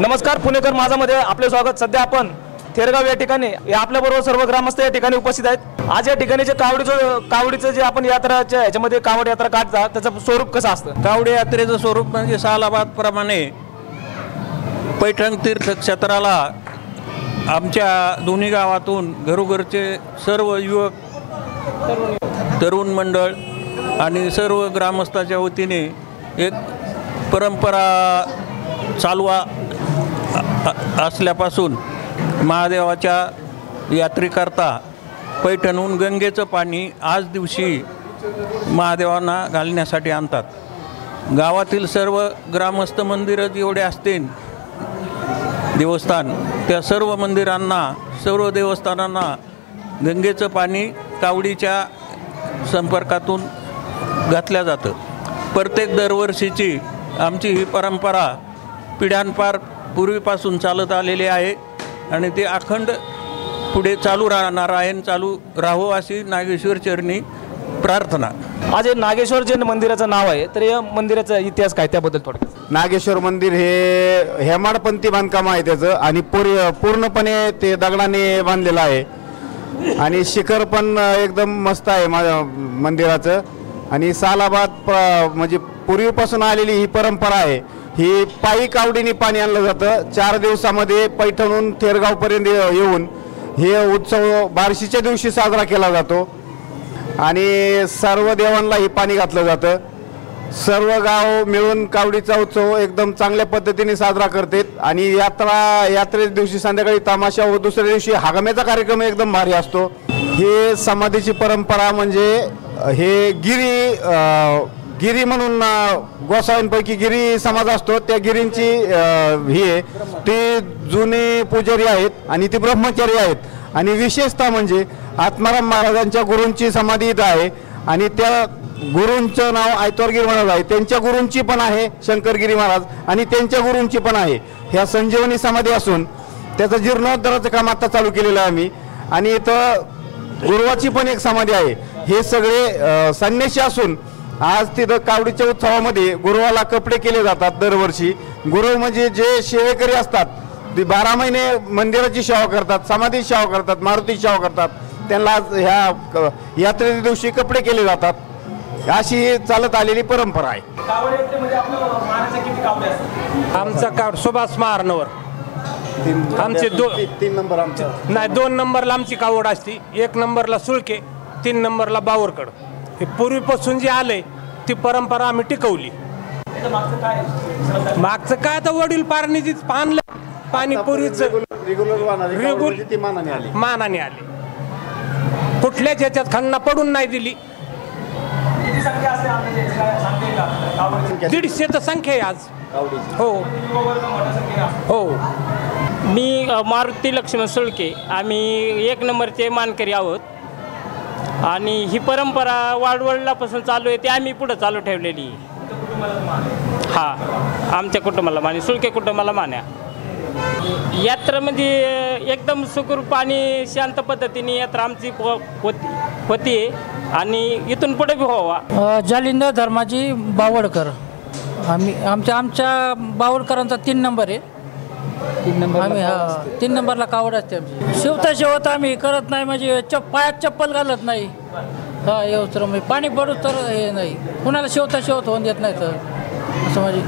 नमस्कार पुणेकर माझामध्ये आपले स्वागत। सध्या आपण थेरगाव या ठिकाणी आपल्याबरोबर सर्व ग्रामस्थ या ठिकाणी उपस्थित आहेत। आज या ठिकाणीचे कावडीचं जे आपण यात्राच्या याच्यामध्ये कावड यात्रा काढता त्याचं स्वरूप कसं असतं? कावडी यात्रेचं स्वरूप म्हणजे सालाबाद प्रमाणे पैठण तीर्थक्षेत्राला आमच्या दोन्ही गावातून घरोघरचे सर्व युवक तरुण मंडळ आणि सर्व ग्रामस्थाच्या वतीने एक परंपरा चालवा असल्यापासून महादेवाच्या यात्रेकरता पैठणहून गंगेचं पाणी आज दिवशी महादेवांना घालण्यासाठी आणतात। गावातील सर्व ग्रामस्थ मंदिरं जेवढे असतील देवस्थान त्या सर्व मंदिरांना सर्व देवस्थानांना गंगेचं पाणी कावडीच्या संपर्कातून घातल्या जातं। प्रत्येक दरवर्षीची आमची ही परंपरा पिढ्यानपार पूर्वीपासून चालत आलेली आहे आणि ते अखंड पुढे चालू राहणार आहे, चालू राहो अशी नागेश्वर चरणी प्रार्थना। आज हे नागेश्वर जे मंदिराचं नाव आहे तर या मंदिराचा इतिहास काय त्याबद्दल थोडक्यात? नागेश्वर मंदिर हे हेमाडपंथी बांधकाम आहे त्याचं आणि पूर्णपणे ते दगडाने बांधलेलं आहे आणि शिखर पण एकदम मस्त आहे मंदिराचं। आणि सालाबाद म्हणजे पूर्वीपासून आलेली ही परंपरा आहे। ही पायी कावडीने पाणी आणलं जातं। 4 दिवसामध्ये पैठणहून थेरगावपर्यंत येऊन हे उत्सव बार्शीच्या दिवशी साजरा केला जातो आणि सर्व देवांना हे पाणी घातलं जातं। सर्व गाव मिळून कावडीचा उत्सव एकदम चांगल्या पद्धतीने साजरा करतात आणि यात्रे दिवशी संध्याकाळी तमाशा व दुसऱ्या दिवशी हागम्याचा कार्यक्रम एकदम भारी असतो। हे समाधीची परंपरा म्हणजे हे गिरी म्हणून गोसाव्यांपैकी गिरी समाज असतो त्या गिरींची ही ते जुने पुजारी आहेत आणि ते ब्रह्मचारी आहेत आणि विशेषतः म्हणजे आत्माराम महाराजांच्या गुरूंची समाधी इथं आहे आणि त्या गुरूंचं नाव आयतवारगिरी महाराज आहे। त्यांच्या गुरूंची पण आहे शंकरगिरी महाराज आणि त्यांच्या गुरूंची पण आहे। ह्या संजीवनी समाधी असून त्याचं जीर्णोद्धाराचं काम आता चालू केलेलं आहे आम्ही आणि इथं गुरुवाची पण एक समाधी आहे। हे सगळे संन्यासी असून आज तिथं कावडीच्या उत्सवामध्ये गुरुवाला कपडे केले जातात दरवर्षी। गुरु म्हणजे जे सेवेकरी असतात ते 12 महिने मंदिराची सेवा करतात, समाधी सेवा करतात, मारुती सेवा करतात, त्यांना ह्या यात्रेच्या दिवशी कपडे केले जातात। अशी चालत आलेली परंपरा आहे। कावड यात्रेमध्ये आपलं मानाचे किती कावडे असतात? आमचा कावड सुभाष महारनवर आमचे 3 नंबर आमचे नाही 2 नंबरला आमची कावड असती, 1 नंबरला सुळके, 3 नंबरला बावरकड। हे पूर्वीपासून जे आलंय ती परंपरा आम्ही टिकवली। मागचं काय तर वडील पारणीची पाणी पूर्वीच मानाने आले, कुठल्याच ह्याच्यात खंडना पडून नाही दिली। 150 तर संख्या आहे आज। हो हो। मी मारुती लक्ष्मण सुळके, आम्ही 1 नंबरचे मानकरी आहोत आणि ही परंपरा वाडवडिलापासून चालू आहे, ती आम्ही पुढे चालू ठेवलेली। हां, आमच्या कुटुंबाला माने, सुळके कुटुंबाला मान्या। यात्रा म्हणजे एकदम सुखरूप आणि शांत पद्धतीने यात्रा आमची होती आणि इथून पुढे बी व्हावा। जालिंदर धर्माजी बावडकर, आमच्या बावडकरांचा 3 नंबर आहे। 3 नंबरला कावड असते आमची। शेवत आम्ही करत नाही म्हणजे पायात चप्पल घालत नाही। हा येऊतर म्हणजे पाणी पडू तर हे नाही, कुणाला शेवत होऊन देत नाही तर असं म्हणजे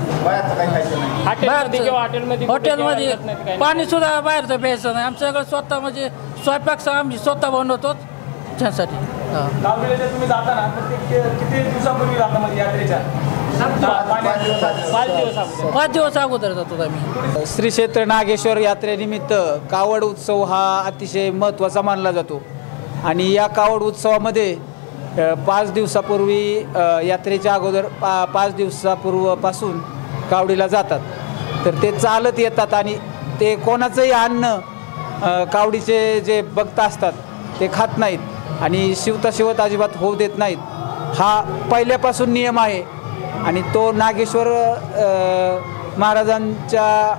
हॉटेलमध्ये पाणी सुद्धा बाहेरचं प्यायचं नाही। आमचं सगळं स्वतः म्हणजे स्वयंपाक आम्ही स्वतः बनवतो त्यासाठी। तुम्ही जाता ना किती दिवसापूर्वी जाता म्हणजे यात्रेच्या? 5 दिवस अगोदर जातो आम्ही। श्री क्षेत्र नागेश्वर यात्रेनिमित्त कावड उत्सव हा अतिशय महत्त्वाचा मानला जातो आणि या कावड उत्सवामध्ये 5 दिवसापूर्वी यात्रेच्या अगोदर 5 दिवसापूर्वीपासून कावडीला जातात। तर ते चालत येतात आणि ते कोणाचंही अन्न कावडीचे जे भक्त असतात ते खात नाहीत आणि शिवत अजिबात होऊ देत नाहीत। हा पहिल्यापासून नियम आहे आणि तो नागेश्वर महाराजांच्या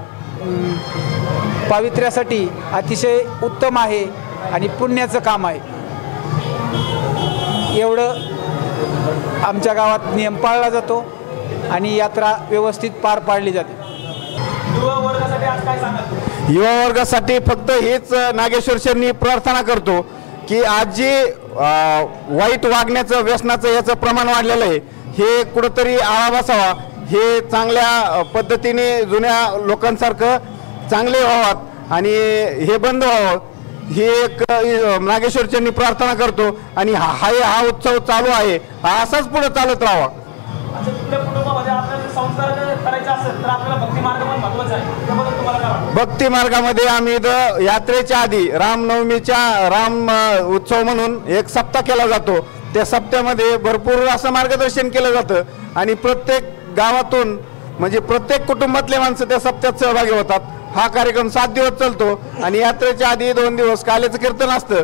पावित्र्यासाठी अतिशय उत्तम आहे आणि पुण्याचं काम आहे। एवढं आमच्या गावात नियम पाळला जातो आणि यात्रा व्यवस्थित पार पाडली जाते। युवा वर्गासाठी आज युवा वर्गासाठी फक्त हेच नागेश्वर शनी प्रार्थना करतो की आज जे वाईट वागण्याचं व्यसनाचं याचं प्रमाण वाढलेलं आहे हे कुठंतरी आळा बसावा, हे चांगल्या पद्धतीने जुन्या लोकांसारखं चांगले व्हावात आणि हे बंद व्हावं, ही एक नागेश्वर चरणी प्रार्थना करतो आणि हा उत्सव चालू आहे, हा असाच पुढे चालत राहावा. भक्ती मार्गामध्ये आम्ही यात्रेच्या आधी राम उत्सव म्हणून एक सप्ताह केला जातो. त्या सप्त्यामध्ये भरपूर असं मार्गदर्शन केलं जातं आणि प्रत्येक गावातून म्हणजे प्रत्येक कुटुंबातले माणसं त्या सप्त्यात सहभागी होतात. हा कार्यक्रम 7 दिवस चालतो आणि यात्रेच्या आधी 2 दिवस काल्याचं कीर्तन असतं.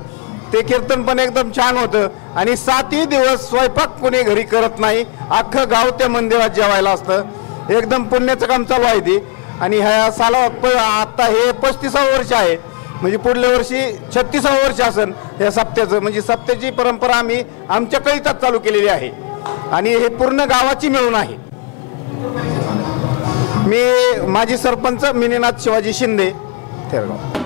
ते कीर्तन पण एकदम छान होतं आणि 7ही दिवस स्वयंपाक कोणी घरी करत नाही, अख्खं गाव त्या मंदिरात जेवायला असतं. एकदम पुण्याचं काम चालू आहे ती. आणि ह्या साला आता हे 35वं वर्ष आहे, म्हणजे पुढल्या वर्षी 36वं वर्ष असेल या सप्त्याचं. म्हणजे सप्त्याची परंपरा आम्ही आमच्या कळीतात चालू केलेली आहे आणि हे पूर्ण गावाची मिळून आहे. मी माजी सरपंच मिनीनाथ शिवाजी शिंदे, थेरगाव.